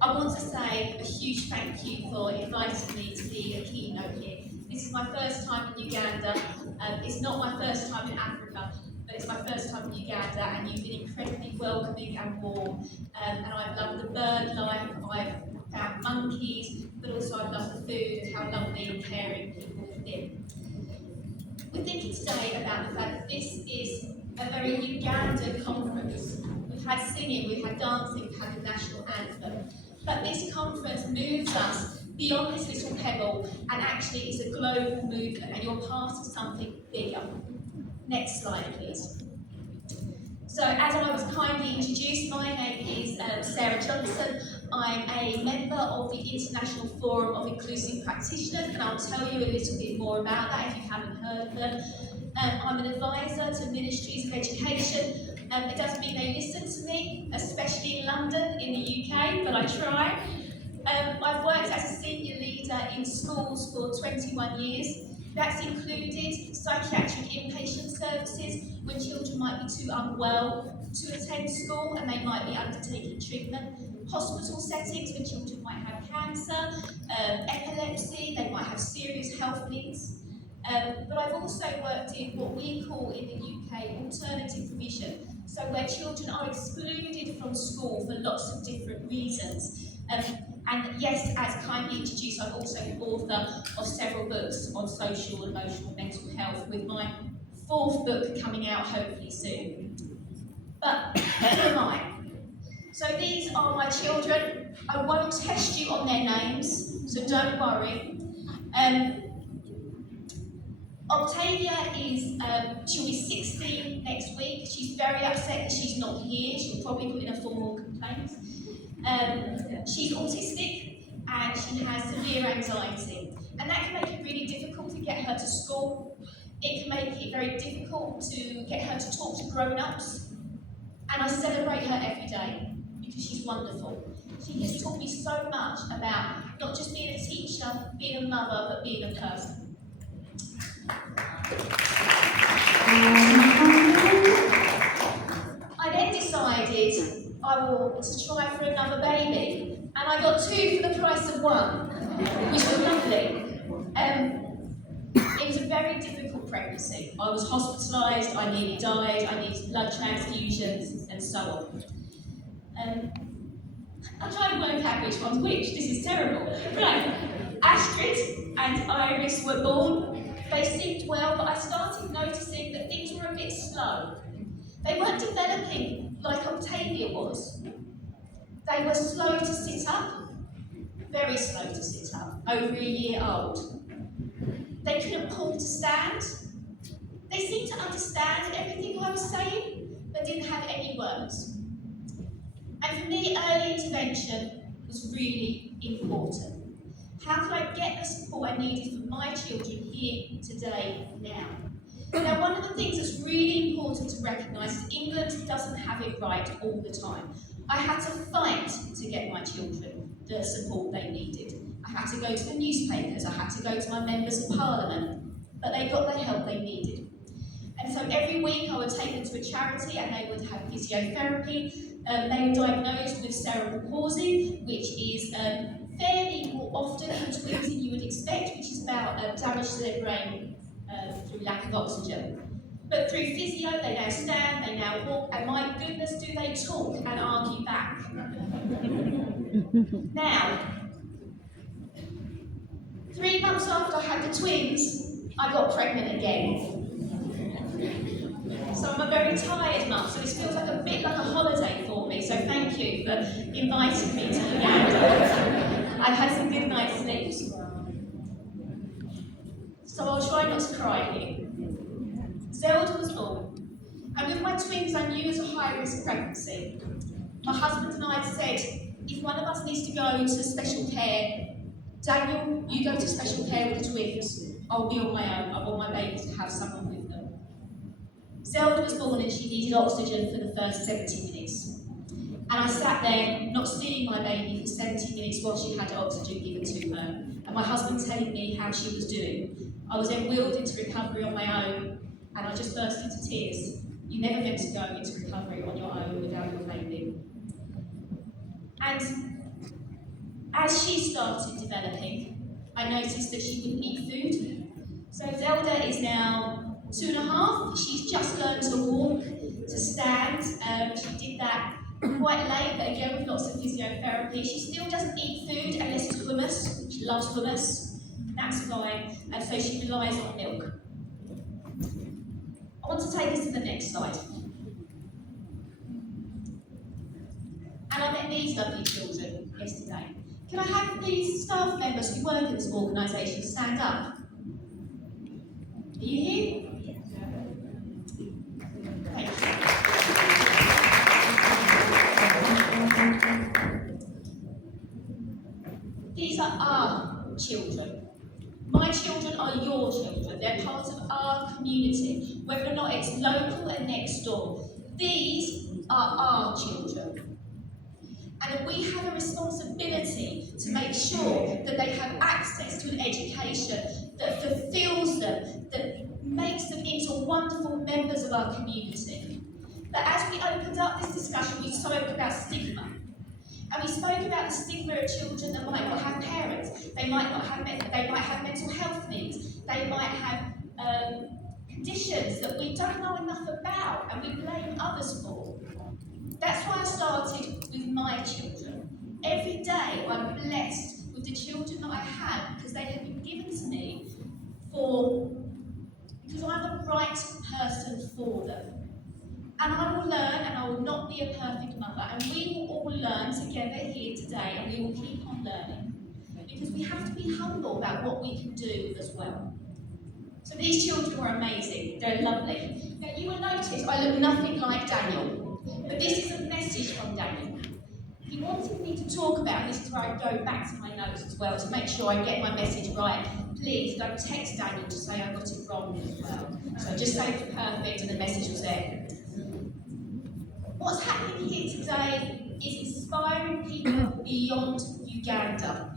I want to say a huge thank you for inviting me to be a keynote here. This is my first time in Uganda. It's not my first time in Africa, but it's my first time in Uganda, and you've been incredibly welcoming and warm. And I've loved the bird life, I've found monkeys, but also I've loved the food and how lovely and caring people have been. We're thinking today about the fact that this is a very Ugandan conference. We've had singing, we've had dancing, we've had the national anthem. But this conference moves us beyond this little pebble and actually is a global movement, and you're part of something bigger. Next slide, please. So, as I was kindly introduced, my name is Sarah Johnson. I'm a member of the International Forum of Inclusive Practitioners, and I'll tell you a little bit more about that if you haven't heard of them. I'm an advisor to Ministries of Education. It doesn't mean they listen to me, especially in London, in the UK, but I try. I've worked as a senior leader in schools for 21 years. That's included psychiatric inpatient services when children might be too unwell to attend school and they might be undertaking treatment. Hospital settings when children might have cancer, epilepsy, they might have serious health needs. But I've also worked in what we call in the UK alternative provision, so where children are excluded from school for lots of different reasons. And yes, as kindly introduced, I'm also the author of several books on social, emotional, mental health, with my 4th book coming out hopefully soon. But who am I? So these are my children. I won't test you on their names, so don't worry. Octavia she'll be 16 next week. She's very upset that she's not here. She'll probably put in a formal complaint. She's autistic and she has severe anxiety. And that can make it really difficult to get her to school. It can make it very difficult to get her to talk to grown-ups. And I celebrate her every day because she's wonderful. She has taught me so much about not just being a teacher, being a mother, but being a person. I then decided I wanted to try for another baby, and I got 2 for the price of 1, which was lovely. It was a very difficult pregnancy. I was hospitalised, I nearly died, I needed blood transfusions, and so on. I'm trying to work out which one's which, this is terrible. Right, Astrid and Iris were born. They seemed well, but I started noticing that things were a bit slow. They weren't developing like Octavia was. They were slow to sit up, very slow to sit up, over a year old. They couldn't pull to stand. They seemed to understand everything I was saying, but didn't have any words. And for me, early intervention was really important. How could I get the support I needed for my children here, today, now? Now, one of the things that's really important to recognise is England doesn't have it right all the time. I had to fight to get my children the support they needed. I had to go to the newspapers, I had to go to my members of parliament, but they got the help they needed. And so every week I would take them to a charity and they would have physiotherapy. They were diagnosed with cerebral palsy, which is fairly more often in twins than you would expect, which is about damage to their brain through lack of oxygen. But through physio, they now stand, they now walk, and my goodness, do they talk and argue back. Now, 3 months after I had the twins, I got pregnant again. So I'm a very tired mum, so this feels like a bit like a holiday for me, so thank you for inviting me to Uganda. I've had some good night's sleeps. So I'll try not to cry here. Zelda was born, and with my twins I knew it was a high-risk pregnancy. My husband and I said, if one of us needs to go to special care, Daniel, you go to special care with the twins. I'll be on my own. I want my baby to have someone with them. Zelda was born and she needed oxygen for the first 70 minutes. And I sat there, not seeing my baby for 70 minutes while she had oxygen given to her. And my husband telling me how she was doing. I was then wheeled into recovery on my own, and I just burst into tears. You're never meant to go into recovery on your own without your baby. And As she started developing, I noticed that she wouldn't eat food. So Zelda is now 2.5. She's just learned to walk, to stand. She did that quite late, but again with lots of physiotherapy. She still doesn't eat food unless it's hummus. She loves hummus. That's fine. And so she relies on milk. I want to take us to the next slide. And I met these lovely children yesterday. Can I have these staff members who work in this organisation stand up? Are you here? Thank you. These are our children. My children are your children. They're part of our community, whether or not it's local and next door. These are our children. And we have a responsibility to make sure that they have access to an education that fulfills them, that makes them into wonderful members of our community. But as we opened up this discussion, we spoke about stigma. And we spoke about the stigma of children that might not have parents. They might have mental health needs. They might have conditions that we don't know enough about and we blame others for. That's why I started with my children. Every day I'm blessed with the children that I have because they have been given to me because I'm the right person for them. And I will learn, and I will not be a perfect mother, and we will all learn together here today, and we will keep on learning. Because we have to be humble about what we can do as well. So these children were amazing, they're lovely. Now you will notice I look nothing like Daniel, but this is a message from Daniel. He wanted me to talk about, and this is where I go back to my notes as well, to make sure I get my message right. Please don't text Daniel to say I got it wrong as well. So just say it's perfect and the message was there. What's happening here today is inspiring people beyond Uganda.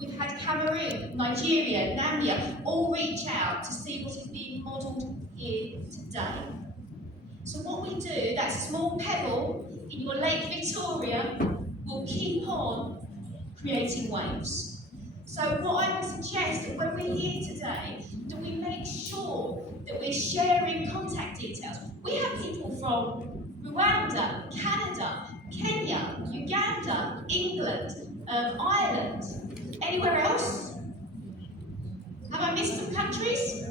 We've had Cameroon, Nigeria, Namibia all reach out to see what is being modelled here today. So what we do, that small pebble in your Lake Victoria, will keep on creating waves. So what I would suggest that when we're here today, that we make sure that we're sharing contact details. We have people from Rwanda, Canada, Kenya, Uganda, England, Ireland. Anywhere else? Have I missed some countries?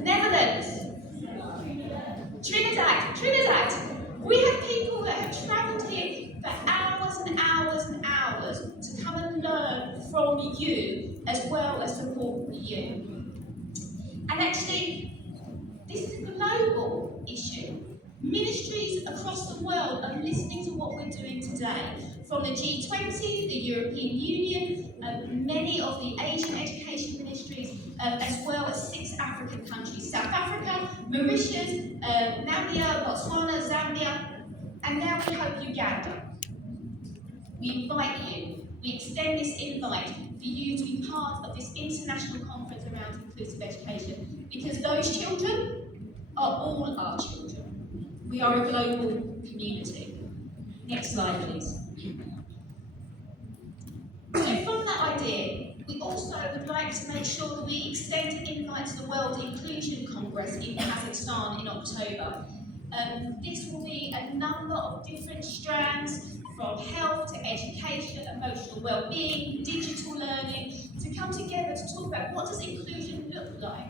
Netherlands. Trinidad. We have people that have travelled here for hours and hours and hours to come and learn from you as well as support you. And actually, this is a global issue. Ministries across the world are listening to what we're doing today. From the G20, the European Union, many of the Asian education ministries, as well as 6 African countries. South Africa, Mauritius, Namibia, Botswana, Zambia, and now we hope Uganda. We invite you, we extend this invite for you to be part of this international conference around inclusive education, because those children are all our children. We are a global community. Next slide, please. So from that idea, we also would like to make sure that we extend an invite to the World Inclusion Congress in Kazakhstan in October. This will be a number of different strands, from health to education, emotional well-being, digital learning, to come together to talk about what does inclusion look like,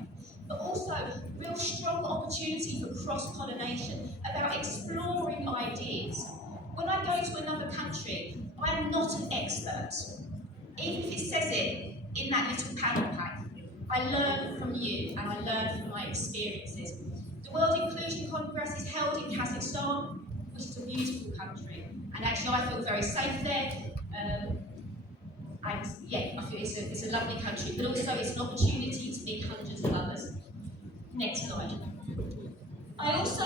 but also real strong opportunity for cross-pollination, about exploring ideas. When I go to another country, I am not an expert. Even if it says it in that little panel pack, I learn from you and I learn from my experiences. The World Inclusion Congress is held in Kazakhstan, which is a beautiful country. And actually I feel very safe there. And yeah, I feel it's a lovely country, but also it's an opportunity to meet hundreds of others. Next slide. I also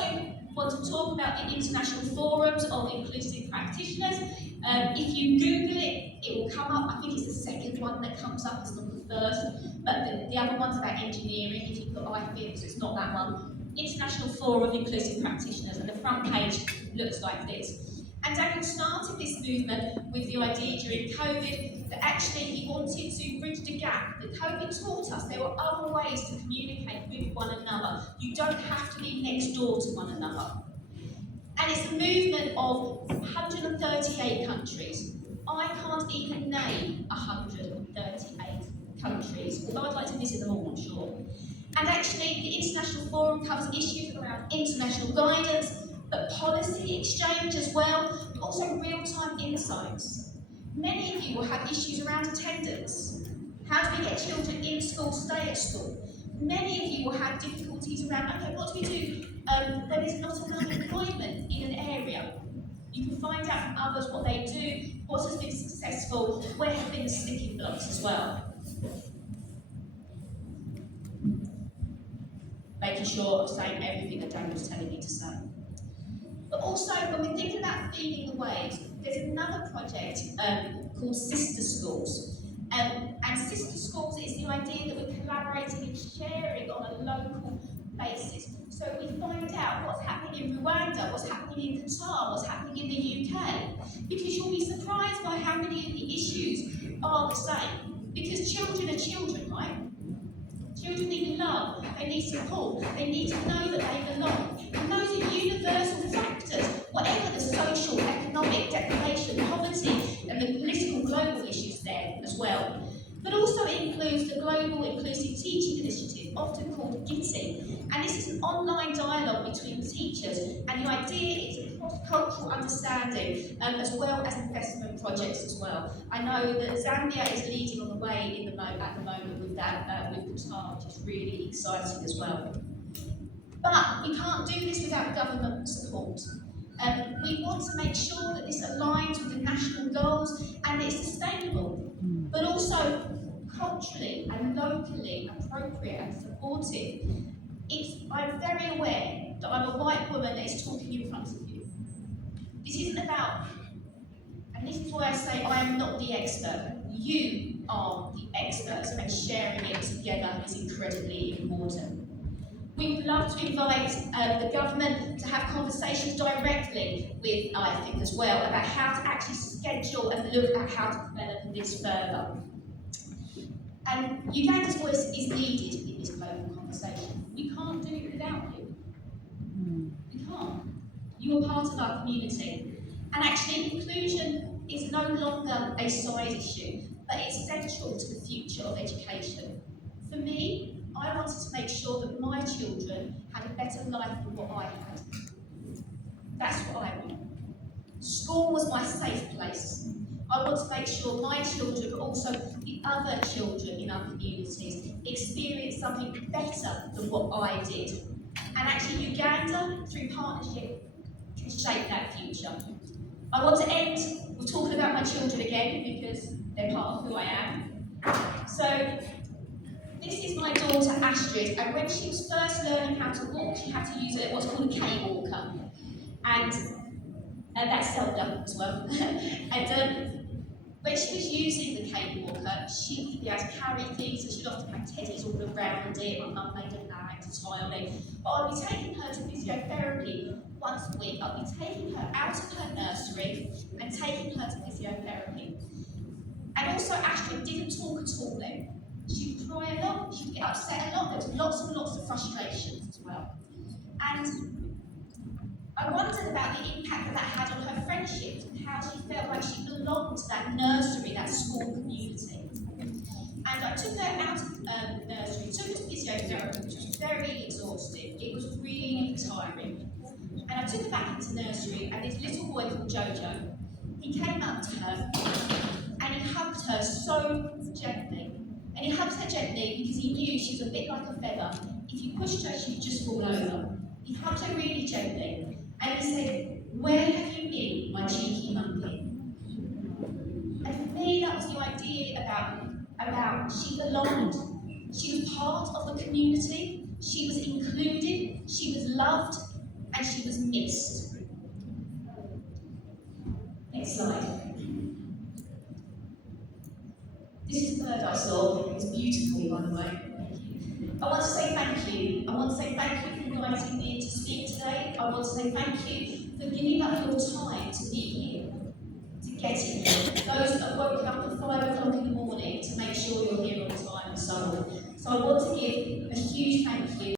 want to talk about the international forums of inclusive practitioners. If you Google it, it will come up. I think it's the second one that comes up, it's not the first. But the other one's about engineering. If you put IFIB, so it's not that one. International Forum of Inclusive Practitioners, and the front page looks like this. And Daniel started this movement with the idea during COVID that actually he wanted to bridge the gap. That COVID taught us there were other ways to communicate with one another. You don't have to be next door to one another. And it's a movement of 138 countries. I can't even name 138 countries, although I'd like to visit them all, I'm sure. And actually, the International Forum covers issues around international guidance, but policy exchange as well, but also real-time insights. Many of you will have issues around attendance. How do we get children in school, stay at school? Many of you will have difficulties around, okay, what do we do when there's not enough employment in an area? You can find out from others what they do, what has been successful, where have been the sticking blocks as well. Making sure of saying everything that Daniel's telling me to say. But also, when we think about feeding the waves, there's another project called Sister Schools. And Sister Schools is the idea that we're collaborating and sharing on a local basis. So we find out what's happening in Rwanda, what's happening in Qatar, what's happening in the UK. Because you'll be surprised by how many of the issues are the same. Because children are children, right? Children need love, they need support, they need to know that they belong. And those are universal factors, whatever the social, economic, deprivation, poverty, and the political global issues there as well. But also it includes the Global Inclusive Teaching Initiative, often called GITI. And this is an online dialogue between teachers, and the idea is cross-cultural understanding as well as investment projects as well. I know that Zambia is leading on the way at the moment with that, with Qatar, which is really exciting as well. But we can't do this without government support. We want to make sure that this aligns with the national goals and it's sustainable, but also culturally and locally appropriate and supportive. I'm very aware that I'm a white woman that is talking in front of you. This isn't about, and this is why I say I am not the expert. You are the experts, and sharing it together is incredibly important. We would love to invite the government to have conversations directly with IFIC as well about how to actually schedule and look at how to develop this further. And Uganda's voice is needed in this global conversation. We can't do it without you. We can't. You are part of our community. And actually, inclusion is no longer a side issue, but it's central to the future of education. For me, I wanted to make sure that my children had a better life than what I had. That's what I want. School was my safe place. I want to make sure my children, but also the other children in our communities, experience something better than what I did. And actually, Uganda, through partnership, can shape that future. I want to end with talking about my children again, because they're part of who I am. So, this is my daughter Astrid, and when she was first learning how to walk, she had to use what's called a K-walker. And that's Zelda as well. And when she was using the K-walker, she would be able to carry things, so she'd often have teddies all around it. My mum made a bag to tie on it. But I'd be taking her to physiotherapy once a week. I'd be taking her out of her nursery and taking her to physiotherapy. And also, Astrid didn't talk at all then. She would cry a lot, she would get upset a lot, there was lots and lots of frustrations as well. And I wondered about the impact that had on her friendships and how she felt like she belonged to that nursery, that school community. And I took her out of nursery, took her to physiotherapy, which was very exhausting. It was really tiring. And I took her back into nursery, and this little boy called Jojo, he came up to her and he hugged her so gently. And he hugged her gently because he knew she was a bit like a feather. If you pushed her, she'd just fall over. He hugged her really gently, and he said, "Where have you been, my cheeky monkey?" And for me, that was the idea about she belonged. She was part of the community, she was included, she was loved, and she was missed. Next slide. This is the bird I saw. It's beautiful, by the way. I want to say thank you. I want to say thank you for inviting me to speak today. I want to say thank you for giving up your time to be here, to get in here. Those that have woken up at 5 o'clock in the morning to make sure you're here on time and so on. So I want to give a huge thank you.